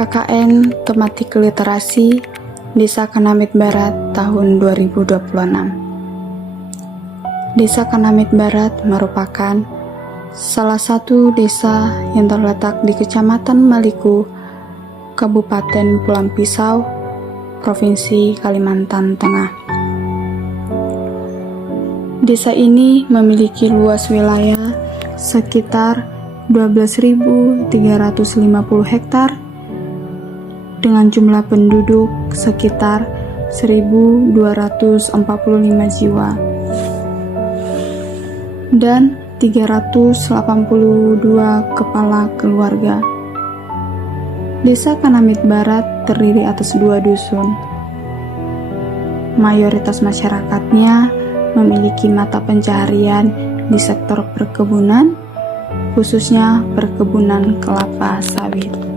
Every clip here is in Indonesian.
KKN Tematik Literasi Desa Kanamit Barat tahun 2026. Desa Kanamit Barat merupakan salah satu desa yang terletak di Kecamatan Maliku, Kabupaten Pulang Pisau, Provinsi Kalimantan Tengah. Desa ini memiliki luas wilayah sekitar 12.350 hektar dengan jumlah penduduk sekitar 1.245 jiwa dan 382 kepala keluarga. Desa Kanamit Barat terdiri atas 2 dusun. Mayoritas masyarakatnya memiliki mata pencaharian di sektor perkebunan, khususnya perkebunan kelapa sawit.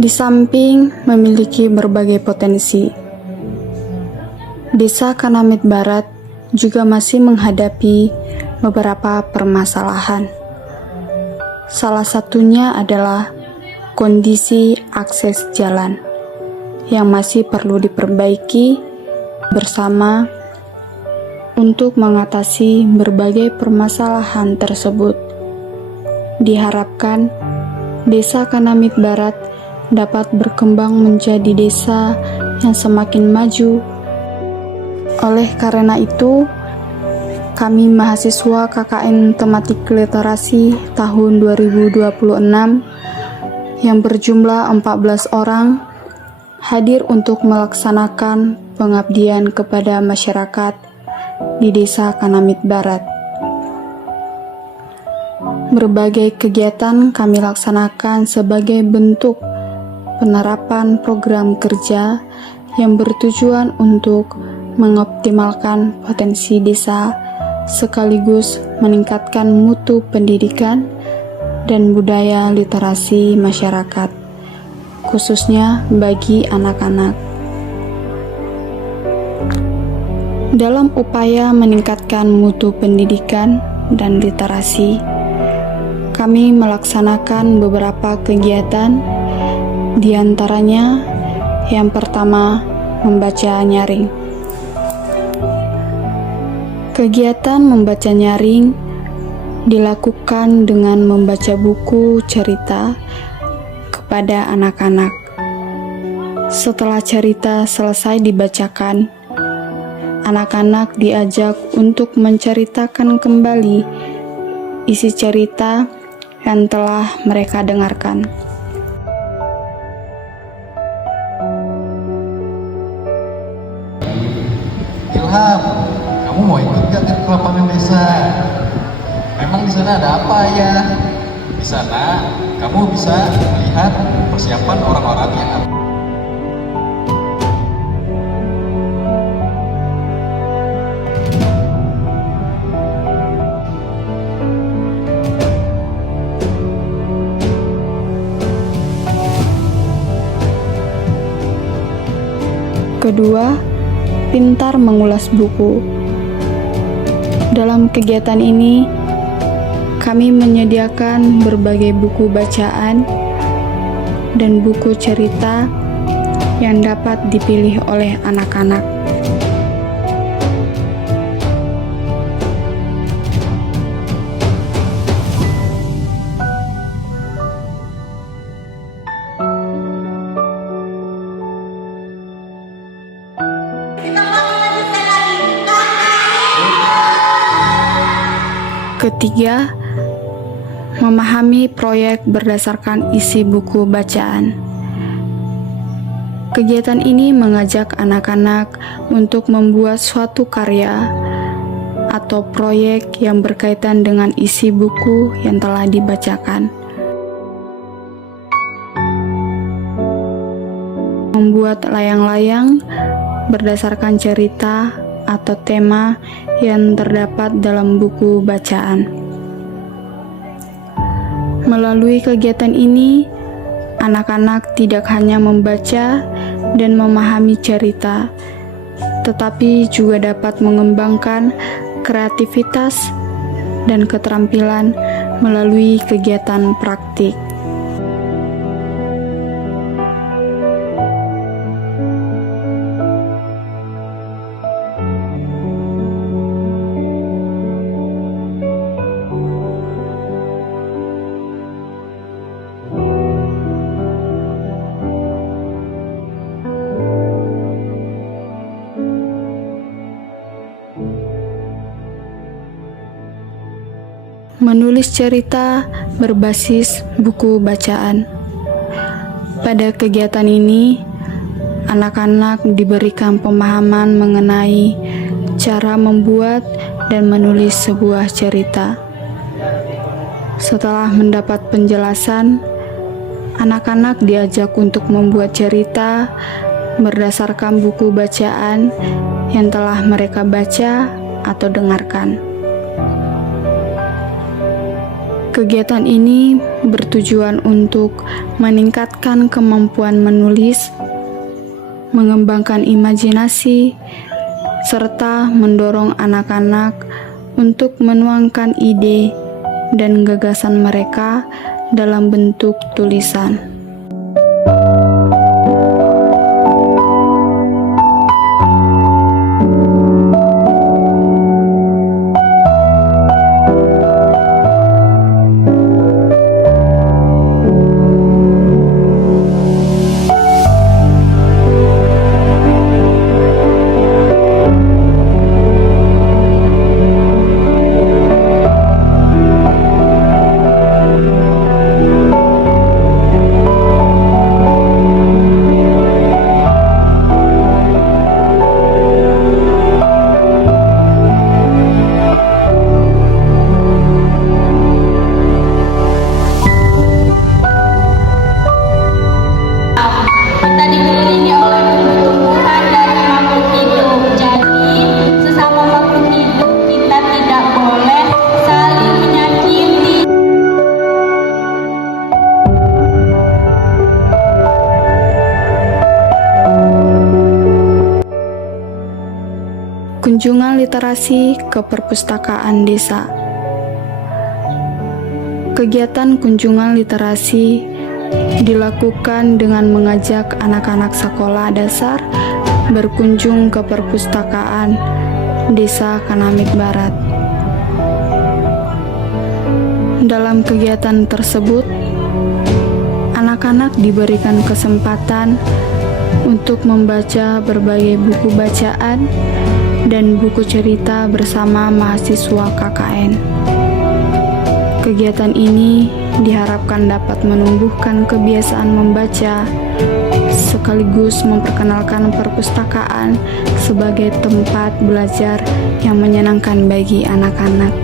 Di samping memiliki berbagai potensi, Desa Kanamit Barat juga masih menghadapi beberapa permasalahan. Salah satunya adalah kondisi akses jalan yang masih perlu diperbaiki bersama untuk mengatasi berbagai permasalahan tersebut. Diharapkan Desa Kanamit Barat dapat berkembang menjadi desa yang semakin maju. Oleh karena itu, kami mahasiswa KKN Tematik Literasi tahun 2026 yang berjumlah 14 orang hadir untuk melaksanakan pengabdian kepada masyarakat di Desa Kanamit Barat. Berbagai kegiatan kami laksanakan sebagai bentuk penerapan program kerja yang bertujuan untuk mengoptimalkan potensi desa sekaligus meningkatkan mutu pendidikan dan budaya literasi masyarakat, khususnya bagi anak-anak. Dalam upaya meningkatkan mutu pendidikan dan literasi, kami melaksanakan beberapa kegiatan. Di antaranya, yang pertama, membaca nyaring. Kegiatan membaca nyaring dilakukan dengan membaca buku cerita kepada anak-anak. Setelah cerita selesai dibacakan, anak-anak diajak untuk menceritakan kembali isi cerita yang telah mereka dengarkan. Ilham, kamu mau ikut gak ke lapangan desa? Emang di sana ada apa ya? Di sana kamu bisa melihat persiapan orang-orang yang ada. Kedua, pintar mengulas buku. Dalam kegiatan ini, kami menyediakan berbagai buku bacaan dan buku cerita yang dapat dipilih oleh anak-anak. Ketiga, memahami proyek berdasarkan isi buku bacaan. Kegiatan ini mengajak anak-anak untuk membuat suatu karya atau proyek yang berkaitan dengan isi buku yang telah dibacakan. Membuat layang-layang berdasarkan cerita atau tema yang terdapat dalam buku bacaan. Melalui kegiatan ini, anak-anak tidak hanya membaca dan memahami cerita, tetapi juga dapat mengembangkan kreativitas dan keterampilan melalui kegiatan praktik. Menulis cerita berbasis buku bacaan. Pada kegiatan ini, anak-anak diberikan pemahaman mengenai cara membuat dan menulis sebuah cerita. Setelah mendapat penjelasan, anak-anak diajak untuk membuat cerita berdasarkan buku bacaan yang telah mereka baca atau dengarkan. Kegiatan ini bertujuan untuk meningkatkan kemampuan menulis, mengembangkan imajinasi, serta mendorong anak-anak untuk menuangkan ide dan gagasan mereka dalam bentuk tulisan. Kunjungan literasi ke perpustakaan desa. Kegiatan kunjungan literasi dilakukan dengan mengajak anak-anak sekolah dasar berkunjung ke perpustakaan Desa Kanamit Barat. Dalam kegiatan tersebut, anak-anak diberikan kesempatan untuk membaca berbagai buku bacaan dan buku cerita bersama mahasiswa KKN. Kegiatan ini diharapkan dapat menumbuhkan kebiasaan membaca, sekaligus memperkenalkan perpustakaan sebagai tempat belajar yang menyenangkan bagi anak-anak.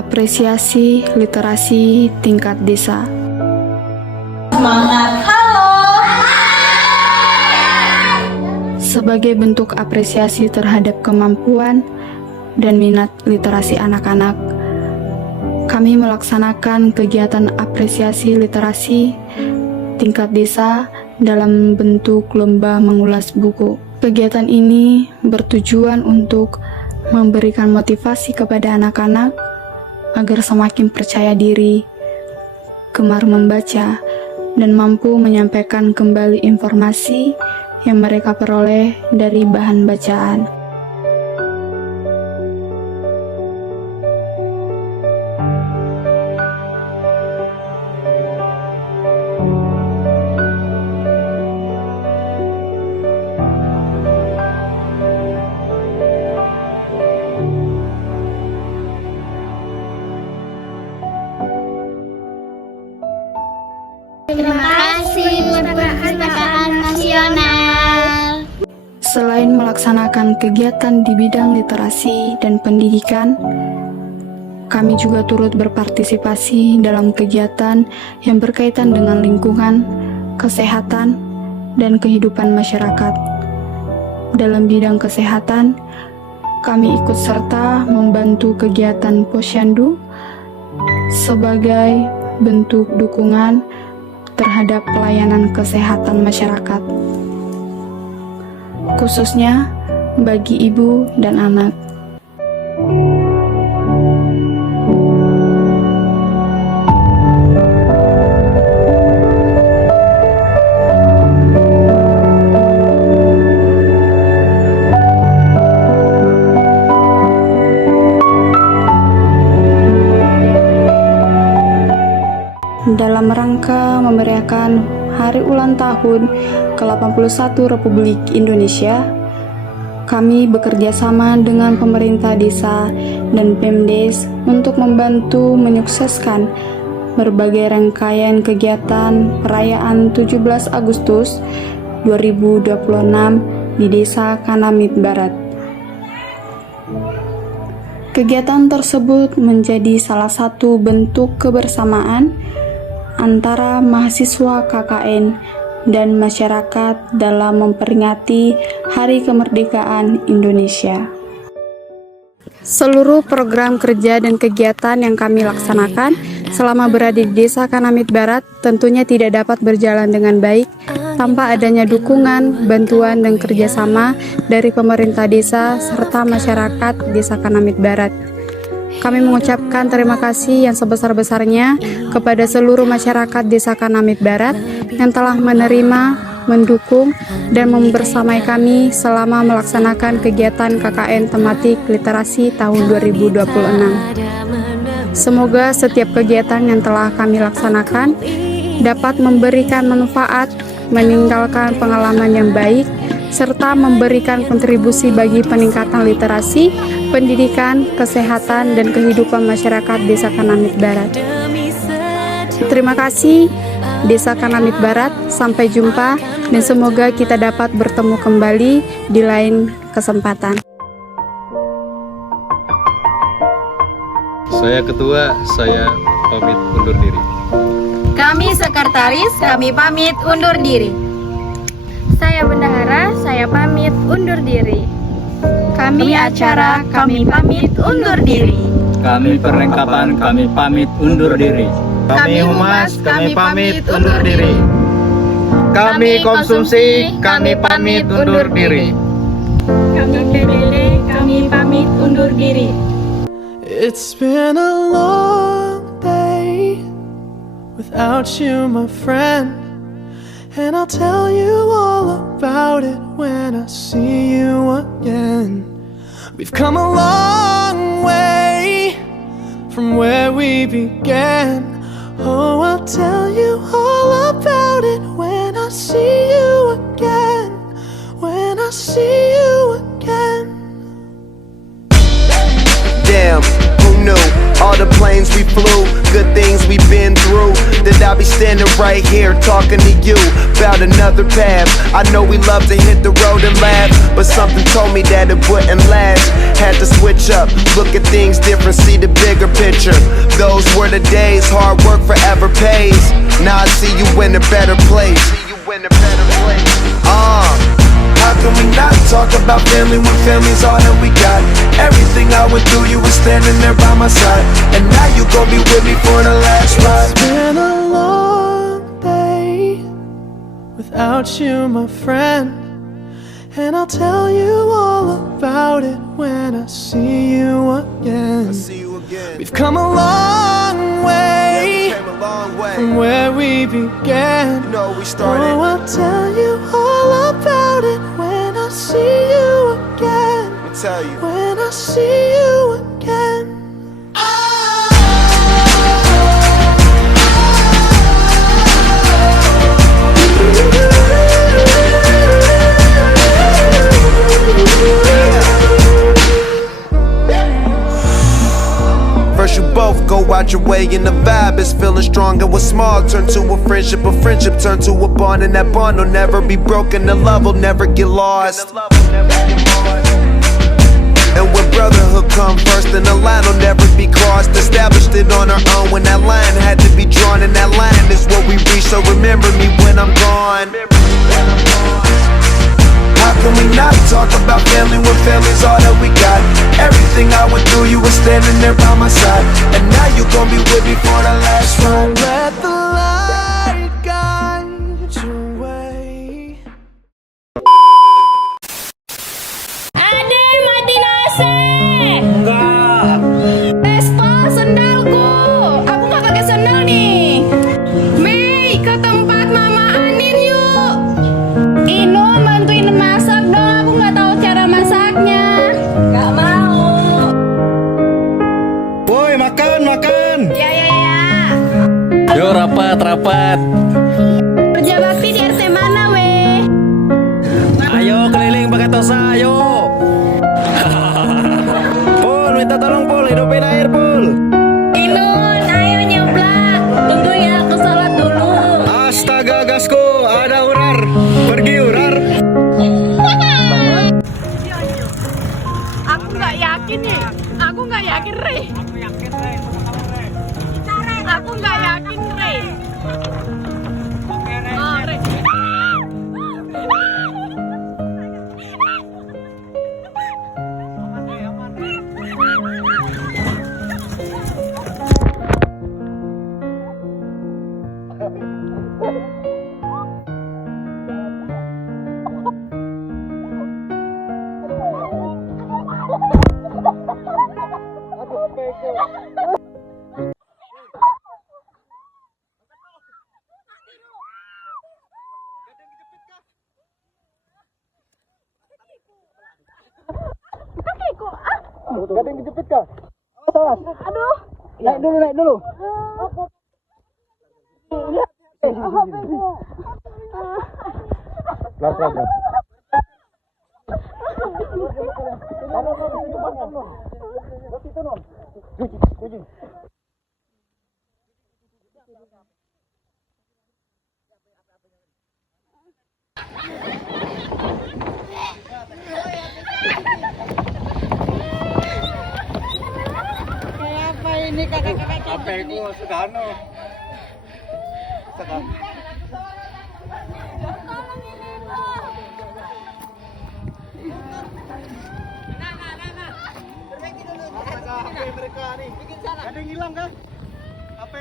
apresiasi literasi tingkat desa. Semangat, halo! Sebagai bentuk apresiasi terhadap kemampuan dan minat literasi anak-anak, kami melaksanakan kegiatan apresiasi literasi tingkat desa dalam bentuk lomba mengulas buku. Kegiatan ini bertujuan untuk memberikan motivasi kepada anak-anak agar semakin percaya diri, gemar membaca, dan mampu menyampaikan kembali informasi yang mereka peroleh dari bahan bacaan. Terima kasih Perpustakaan Nasional. Selain melaksanakan kegiatan di bidang literasi dan pendidikan, kami juga turut berpartisipasi dalam kegiatan yang berkaitan dengan lingkungan, kesehatan, dan kehidupan masyarakat. Dalam bidang kesehatan, kami ikut serta membantu kegiatan Posyandu sebagai bentuk dukungan terhadap pelayanan kesehatan masyarakat, khususnya bagi ibu dan anak. Dalam rangka memeriahkan Hari Ulang Tahun ke-81 Republik Indonesia, kami bekerja sama dengan pemerintah desa dan Pemdes untuk membantu menyukseskan berbagai rangkaian kegiatan perayaan 17 Agustus 2026 di Desa Kanamit Barat. Kegiatan tersebut menjadi salah satu bentuk kebersamaan antara mahasiswa KKN dan masyarakat dalam memperingati Hari Kemerdekaan Indonesia. Seluruh program kerja dan kegiatan yang kami laksanakan selama berada di Desa Kanamit Barat tentunya tidak dapat berjalan dengan baik tanpa adanya dukungan, bantuan, dan kerjasama dari pemerintah desa serta masyarakat Desa Kanamit Barat. Kami mengucapkan terima kasih yang sebesar-besarnya kepada seluruh masyarakat Desa Kanamit Barat yang telah menerima, mendukung, dan membersamai kami selama melaksanakan kegiatan KKN tematik literasi tahun 2026. Semoga setiap kegiatan yang telah kami laksanakan dapat memberikan manfaat, meninggalkan pengalaman yang baik, serta memberikan kontribusi bagi peningkatan literasi, pendidikan, kesehatan, dan kehidupan masyarakat Desa Kanamit Barat. Terima kasih Desa Kanamit Barat, sampai jumpa dan semoga kita dapat bertemu kembali di lain kesempatan. Saya ketua, saya pamit undur diri. Kami sekretaris, kami pamit undur diri. Saya bendahara, saya pamit undur diri. Kami acara, kami pamit undur diri. Kami perlengkapan, kami pamit undur diri. Kami humas, kami pamit undur diri. Kami konsumsi, kami pamit undur diri. Kami PBD, kami pamit undur diri. It's been a long day without you, my friend, and I'll tell you all about it when I see you again. We've come a long way from where we began. Oh, I'll tell you all about it when I see you again. When I see you again. Damn, who knew? All the planes we flew, good things we've been through. That I'll be standing right here talking to you about another path. I know we love to hit the road and laugh, but something told me that it wouldn't last. Had to switch up, look at things different, see the bigger picture. Those were the days, hard work forever pays. Now I see you in a better place. How can we not talk about family when family's all that we got? Everything I went through, you were standing there by my side, and now you gon' be with me for the last ride. It's been a long day without you, my friend, and I'll tell you all about it when I see you again. We've come a long way, from where we began. Oh, I'll tell you all about it when I see you again. When I see you again. First you both go out your way and the vibe is feeling strong. And what's small turn to a friendship turn to a bond, and that bond will never be broken. The love will never get lost. And when brotherhood come first, then the line will never be crossed. Established it on our own when that line had to be drawn, and that line is what we reach. So remember me when I'm gone. How can we not talk about family when family's all that we got? Everything I went through, you were standing there by my side, and now you gon' be with me for the last ride. Let the light guide your way. Aden, matiin AC. Enggak. Vespa, sendalku. Aku nggak pakai sendal nih. Mei, ke tempat Mama Anin yuk. Ino, bantuin masak dong. Aku nggak tahu cara masaknya. Nggak mau. Woi, makan. Ya. Yo, rapat. Kerja bakti di RT mana, weh? Ayo keliling pakai tosa, ayo. Pul, minta tolong Pul, hidupin air Pul. Inun, ayo nyeblak. Tunggu ya, aku salat dulu. Astaga gasku, ada ular. Pergi ular. Aku nggak yakin nih. Aku nggak yakin, Re. Aku nggak yakin, Re. Oh, Re. Gading kejepit kah? Awas. Aduh. Naik dulu. Pelan. HP-ku Sugano. HP mereka nih. Ada yang hilang kan? HP.